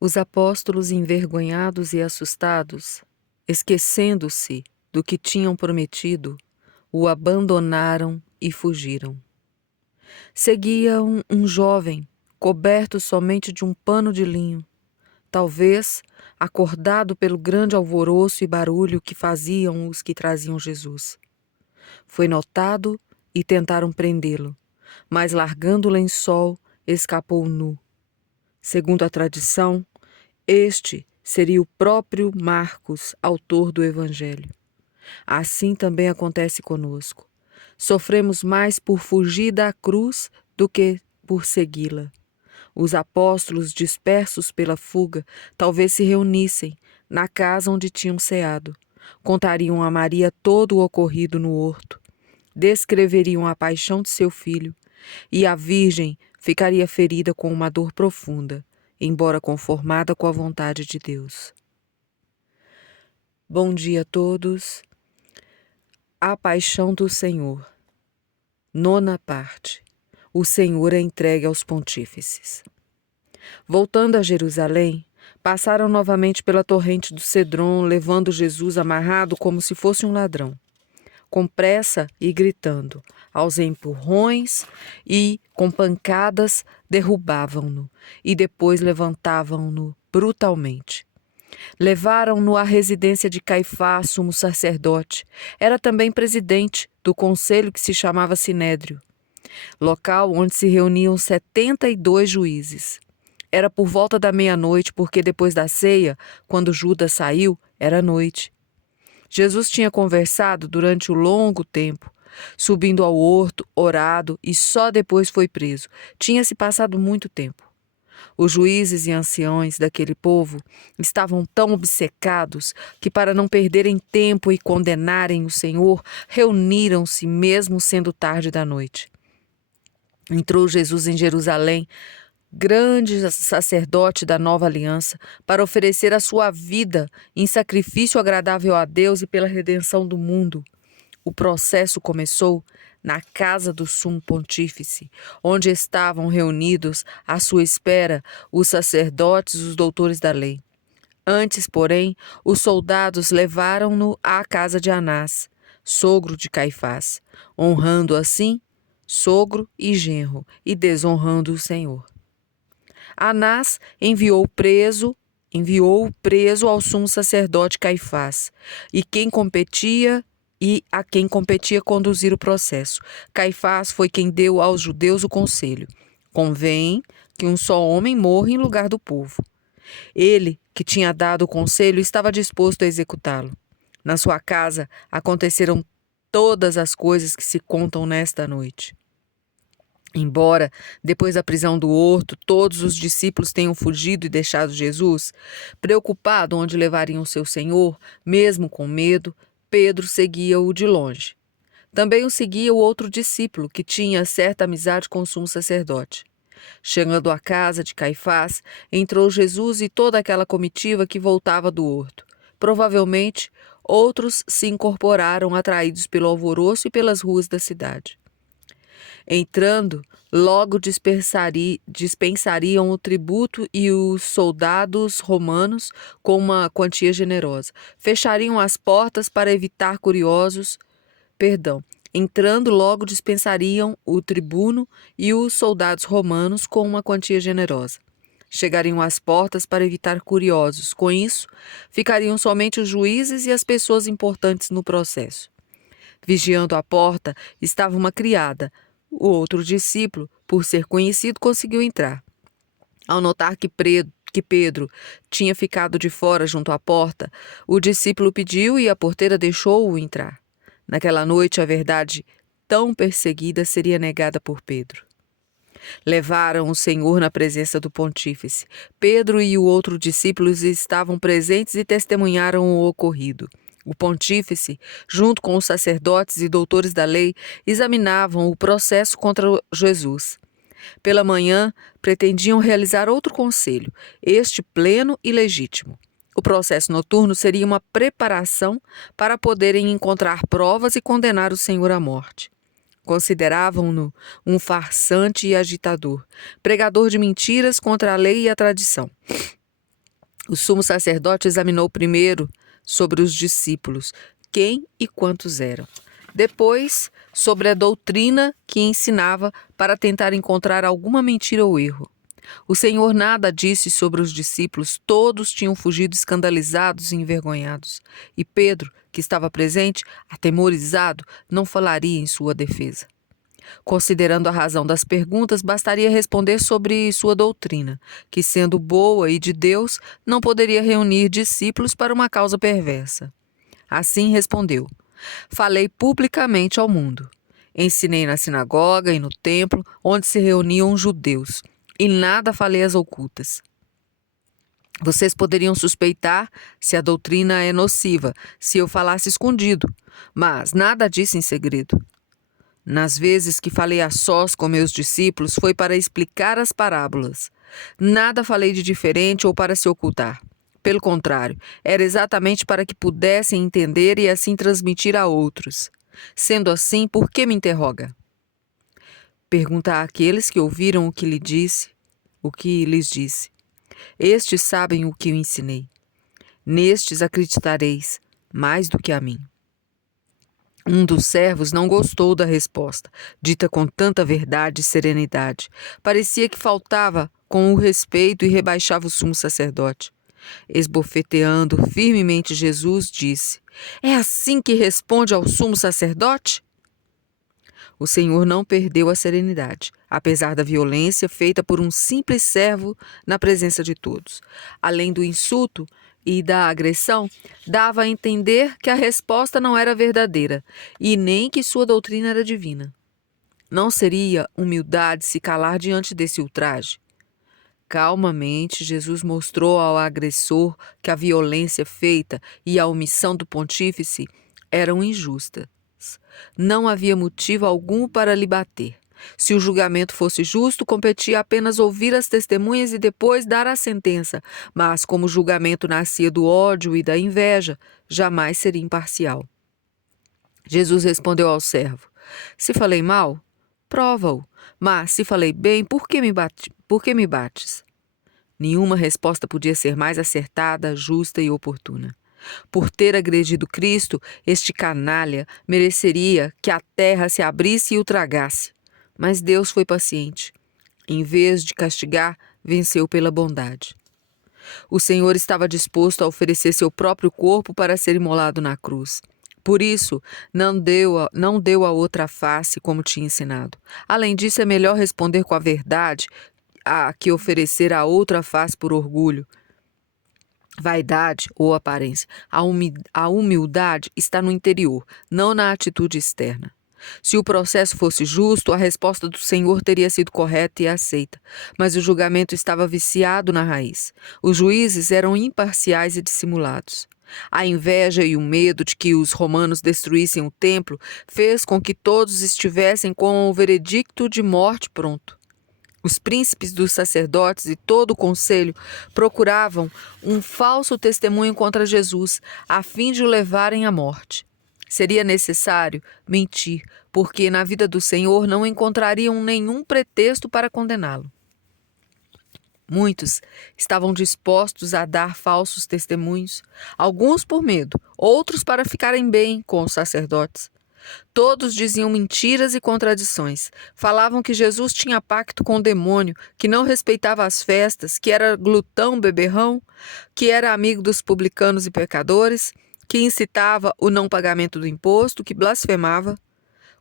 Os apóstolos, envergonhados e assustados, esquecendo-se do que tinham prometido, o abandonaram e fugiram. Seguiam um jovem, coberto somente de um pano de linho, talvez acordado pelo grande alvoroço e barulho que faziam os que traziam Jesus. Foi notado e tentaram prendê-lo, mas largando o lençol, escapou nu. Segundo a tradição, este seria o próprio Marcos, autor do Evangelho. Assim também acontece conosco. Sofremos mais por fugir da cruz do que por segui-la. Os apóstolos, dispersos pela fuga, talvez se reunissem na casa onde tinham ceado. Contariam a Maria todo o ocorrido no horto. Descreveriam a paixão de seu filho, e a Virgem ficaria ferida com uma dor profunda, embora conformada com a vontade de Deus. Bom dia a todos. A paixão do Senhor. Nona parte. O Senhor é entregue aos pontífices. Voltando a Jerusalém, passaram novamente pela torrente do Cedron, levando Jesus amarrado como se fosse um ladrão. Com pressa e gritando, aos empurrões e, com pancadas, derrubavam-no e depois levantavam-no brutalmente. Levaram-no à residência de Caifás, sumo sacerdote. Era também presidente do conselho que se chamava Sinédrio, local onde se reuniam 72 juízes. Era por volta da meia-noite, porque depois da ceia, quando Judas saiu, era noite. Jesus tinha conversado durante o longo tempo, subindo ao horto, orado e só depois foi preso. Tinha-se passado muito tempo. Os juízes e anciões daquele povo estavam tão obcecados que, para não perderem tempo e condenarem o Senhor, reuniram-se mesmo sendo tarde da noite. Entrou Jesus em Jerusalém, grande sacerdote da nova aliança, para oferecer a sua vida em sacrifício agradável a Deus e pela redenção do mundo. O processo começou na casa do sumo pontífice, onde estavam reunidos à sua espera os sacerdotes e os doutores da lei. Antes, porém, os soldados levaram-no à casa de Anás, sogro de Caifás, honrando assim sogro e genro e desonrando o Senhor. Anás enviou o preso ao sumo sacerdote Caifás, a quem competia conduzir o processo. Caifás foi quem deu aos judeus o conselho: convém que um só homem morra em lugar do povo. Ele, que tinha dado o conselho, estava disposto a executá-lo. Na sua casa aconteceram todas as coisas que se contam nesta noite. Embora, depois da prisão do horto, todos os discípulos tenham fugido e deixado Jesus, preocupado onde levariam seu Senhor, mesmo com medo, Pedro seguia-o de longe. Também o seguia o outro discípulo, que tinha certa amizade com o sumo sacerdote. Chegando à casa de Caifás, entrou Jesus e toda aquela comitiva que voltava do horto. Provavelmente, outros se incorporaram, atraídos pelo alvoroço e pelas ruas da cidade. Entrando, logo dispensariam o tributo e os soldados romanos com uma quantia generosa. Fechariam as portas para evitar curiosos. Entrando, logo dispensariam o tribuno e os soldados romanos com uma quantia generosa. Chegariam às portas para evitar curiosos. Com isso, ficariam somente os juízes e as pessoas importantes no processo. Vigiando a porta estava uma criada. O outro discípulo, por ser conhecido, conseguiu entrar. Ao notar que Pedro tinha ficado de fora junto à porta, o discípulo pediu e a porteira deixou-o entrar. Naquela noite, a verdade tão perseguida seria negada por Pedro. Levaram o Senhor na presença do pontífice. Pedro e o outro discípulo estavam presentes e testemunharam o ocorrido. O pontífice, junto com os sacerdotes e doutores da lei, examinavam o processo contra Jesus. Pela manhã, pretendiam realizar outro conselho, este pleno e legítimo. O processo noturno seria uma preparação para poderem encontrar provas e condenar o Senhor à morte. Consideravam-no um farsante e agitador, pregador de mentiras contra a lei e a tradição. O sumo sacerdote examinou primeiro sobre os discípulos, quem e quantos eram. Depois, sobre a doutrina que ensinava para tentar encontrar alguma mentira ou erro. O Senhor nada disse sobre os discípulos, todos tinham fugido escandalizados e envergonhados. E Pedro, que estava presente, atemorizado, não falaria em sua defesa. Considerando a razão das perguntas, bastaria responder sobre sua doutrina, que, sendo boa e de Deus, não poderia reunir discípulos para uma causa perversa. Assim respondeu: falei publicamente ao mundo. Ensinei na sinagoga e no templo, onde se reuniam judeus, e nada falei às ocultas. Vocês poderiam suspeitar se a doutrina é nociva, se eu falasse escondido, mas nada disse em segredo. Nas vezes que falei a sós com meus discípulos, foi para explicar as parábolas. Nada falei de diferente ou para se ocultar. Pelo contrário, era exatamente para que pudessem entender e assim transmitir a outros. Sendo assim, por que me interroga? Pergunta àqueles que ouviram o que lhes disse. Estes sabem o que eu ensinei. Nestes acreditareis, mais do que a mim. Um dos servos não gostou da resposta, dita com tanta verdade e serenidade. Parecia que faltava com o respeito e rebaixava o sumo sacerdote. Esbofeteando firmemente Jesus, disse: é assim que responde ao sumo sacerdote? O Senhor não perdeu a serenidade, apesar da violência feita por um simples servo na presença de todos. Além do insulto e da agressão, dava a entender que a resposta não era verdadeira e nem que sua doutrina era divina. Não seria humildade se calar diante desse ultraje? Calmamente, Jesus mostrou ao agressor que a violência feita e a omissão do pontífice eram injustas. Não havia motivo algum para lhe bater. Se o julgamento fosse justo, competia apenas ouvir as testemunhas e depois dar a sentença, mas como o julgamento nascia do ódio e da inveja, jamais seria imparcial. Jesus respondeu ao servo: se falei mal, prova-o, mas se falei bem, por que me bates? Nenhuma resposta podia ser mais acertada, justa e oportuna. Por ter agredido Cristo, este canalha mereceria que a terra se abrisse e o tragasse. Mas Deus foi paciente. Em vez de castigar, venceu pela bondade. O Senhor estava disposto a oferecer seu próprio corpo para ser imolado na cruz. Por isso, não deu a outra face como tinha ensinado. Além disso, é melhor responder com a verdade a que oferecer a outra face por orgulho, vaidade ou aparência. A humildade está no interior, não na atitude externa. Se o processo fosse justo, a resposta do Senhor teria sido correta e aceita, mas o julgamento estava viciado na raiz. Os juízes eram imparciais e dissimulados. A inveja e o medo de que os romanos destruíssem o templo fez com que todos estivessem com o veredicto de morte pronto. Os príncipes dos sacerdotes e todo o conselho procuravam um falso testemunho contra Jesus, a fim de o levarem à morte. Seria necessário mentir, porque na vida do Senhor não encontrariam nenhum pretexto para condená-lo. Muitos estavam dispostos a dar falsos testemunhos, alguns por medo, outros para ficarem bem com os sacerdotes. Todos diziam mentiras e contradições. Falavam que Jesus tinha pacto com o demônio, que não respeitava as festas, que era glutão, beberrão, que era amigo dos publicanos e pecadores, que incitava o não pagamento do imposto, que blasfemava.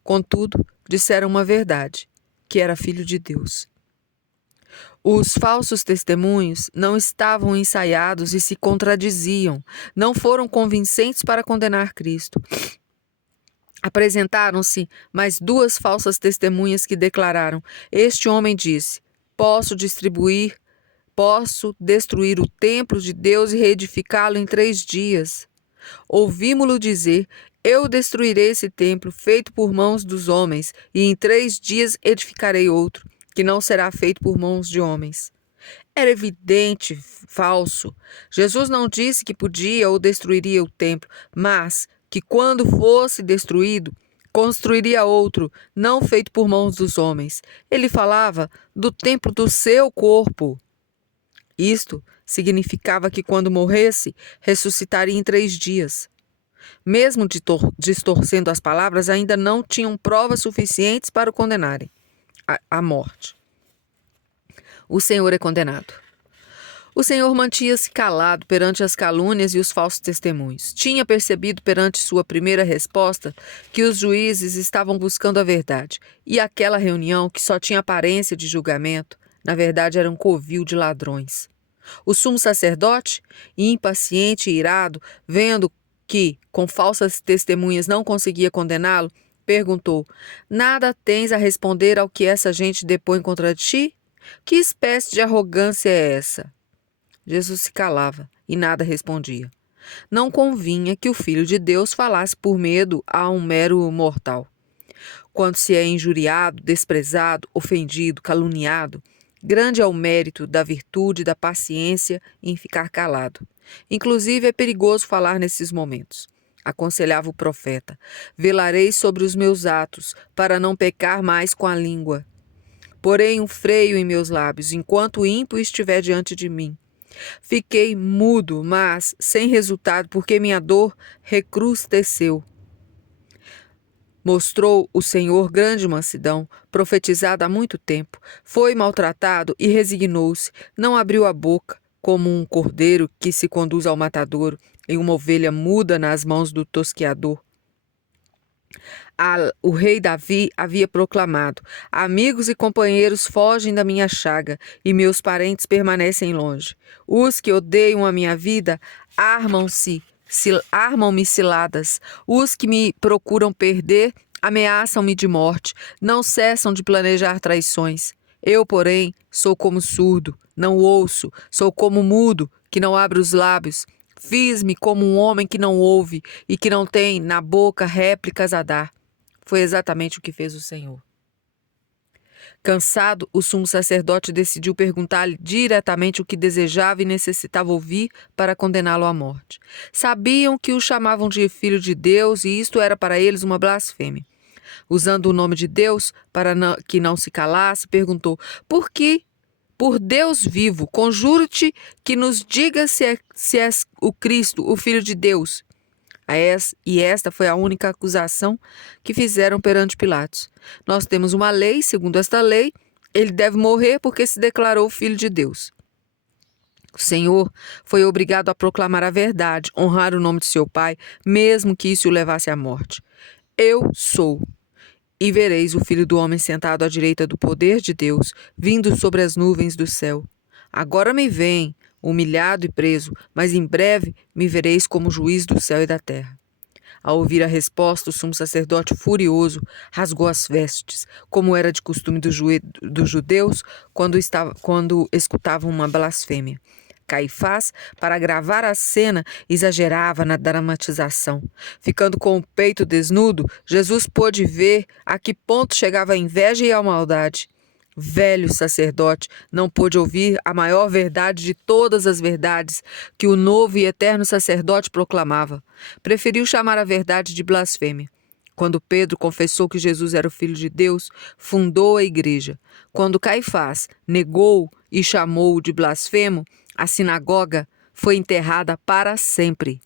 Contudo, disseram uma verdade, que era filho de Deus. Os falsos testemunhos não estavam ensaiados e se contradiziam, não foram convincentes para condenar Cristo. Apresentaram-se mais duas falsas testemunhas que declararam: este homem disse, posso destruir o templo de Deus e reedificá-lo em 3 dias. Ouvimo-lo dizer, eu destruirei esse templo feito por mãos dos homens e em 3 dias edificarei outro, que não será feito por mãos de homens. Era evidente, falso. Jesus não disse que podia ou destruiria o templo, mas que quando fosse destruído, construiria outro, não feito por mãos dos homens. Ele falava do templo do seu corpo. Isto significava que quando morresse, ressuscitaria em 3 dias. Mesmo distorcendo as palavras, ainda não tinham provas suficientes para o condenarem à morte. O Senhor é condenado. O Senhor mantinha-se calado perante as calúnias e os falsos testemunhos. Tinha percebido perante sua primeira resposta que os juízes estavam buscando a verdade, e aquela reunião, que só tinha aparência de julgamento, na verdade era um covil de ladrões. O sumo sacerdote, impaciente e irado, vendo que, com falsas testemunhas, não conseguia condená-lo, perguntou: Nada tens a responder ao que essa gente depõe contra ti? Que espécie de arrogância é essa? Jesus se calava e nada respondia. Não convinha que o Filho de Deus falasse por medo a um mero mortal. Quando se é injuriado, desprezado, ofendido, caluniado, grande é o mérito da virtude e da paciência em ficar calado. Inclusive é perigoso falar nesses momentos. Aconselhava o profeta: velarei sobre os meus atos, para não pecar mais com a língua. Porém um freio em meus lábios, enquanto o ímpio estiver diante de mim. Fiquei mudo, mas sem resultado, porque minha dor recrudesceu. Mostrou o Senhor grande mansidão, profetizada há muito tempo. Foi maltratado e resignou-se. Não abriu a boca, como um cordeiro que se conduz ao matadouro, e uma ovelha muda nas mãos do tosqueador. O rei Davi havia proclamado: amigos e companheiros fogem da minha chaga, e meus parentes permanecem longe. Os que odeiam a minha vida armam-me ciladas. Os que me procuram perder ameaçam-me de morte. Não cessam de planejar traições. Eu, porém, sou como surdo, não ouço. Sou como mudo, que não abre os lábios. Fiz-me como um homem que não ouve e que não tem na boca réplicas a dar. Foi exatamente o que fez o Senhor. Cansado, o sumo sacerdote decidiu perguntar-lhe diretamente o que desejava e necessitava ouvir para condená-lo à morte. Sabiam que o chamavam de Filho de Deus e isto era para eles uma blasfêmia. Usando o nome de Deus para que não se calasse, perguntou: por que? Por Deus vivo, conjuro-te que nos digas se és o Cristo, o Filho de Deus. E esta foi a única acusação que fizeram perante Pilatos. Nós temos uma lei, segundo esta lei, ele deve morrer porque se declarou filho de Deus. O Senhor foi obrigado a proclamar a verdade, honrar o nome de seu Pai, mesmo que isso o levasse à morte. Eu sou. E vereis o Filho do Homem sentado à direita do poder de Deus, vindo sobre as nuvens do céu. Agora me veem, humilhado e preso, mas em breve me vereis como juiz do céu e da terra. Ao ouvir a resposta, o sumo sacerdote, furioso, rasgou as vestes, como era de costume dos judeus quando escutavam uma blasfêmia. Caifás, para agravar a cena, exagerava na dramatização. Ficando com o peito desnudo, Jesus pôde ver a que ponto chegava a inveja e a maldade. Velho sacerdote não pôde ouvir a maior verdade de todas as verdades que o novo e eterno sacerdote proclamava. Preferiu chamar a verdade de blasfêmia. Quando Pedro confessou que Jesus era o Filho de Deus, fundou a igreja. Quando Caifás negou e chamou-o de blasfemo, a sinagoga foi enterrada para sempre.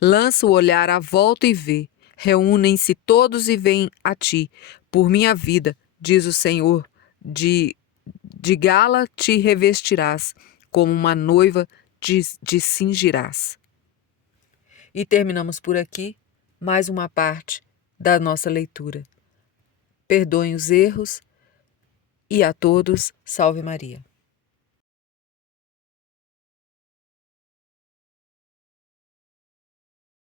Lança o olhar à volta e vê. Reúnem-se todos e vêm a ti. Por minha vida, diz o Senhor, de gala te revestirás, como uma noiva te cingirás. E terminamos por aqui mais uma parte da nossa leitura. Perdoem os erros e a todos, salve Maria.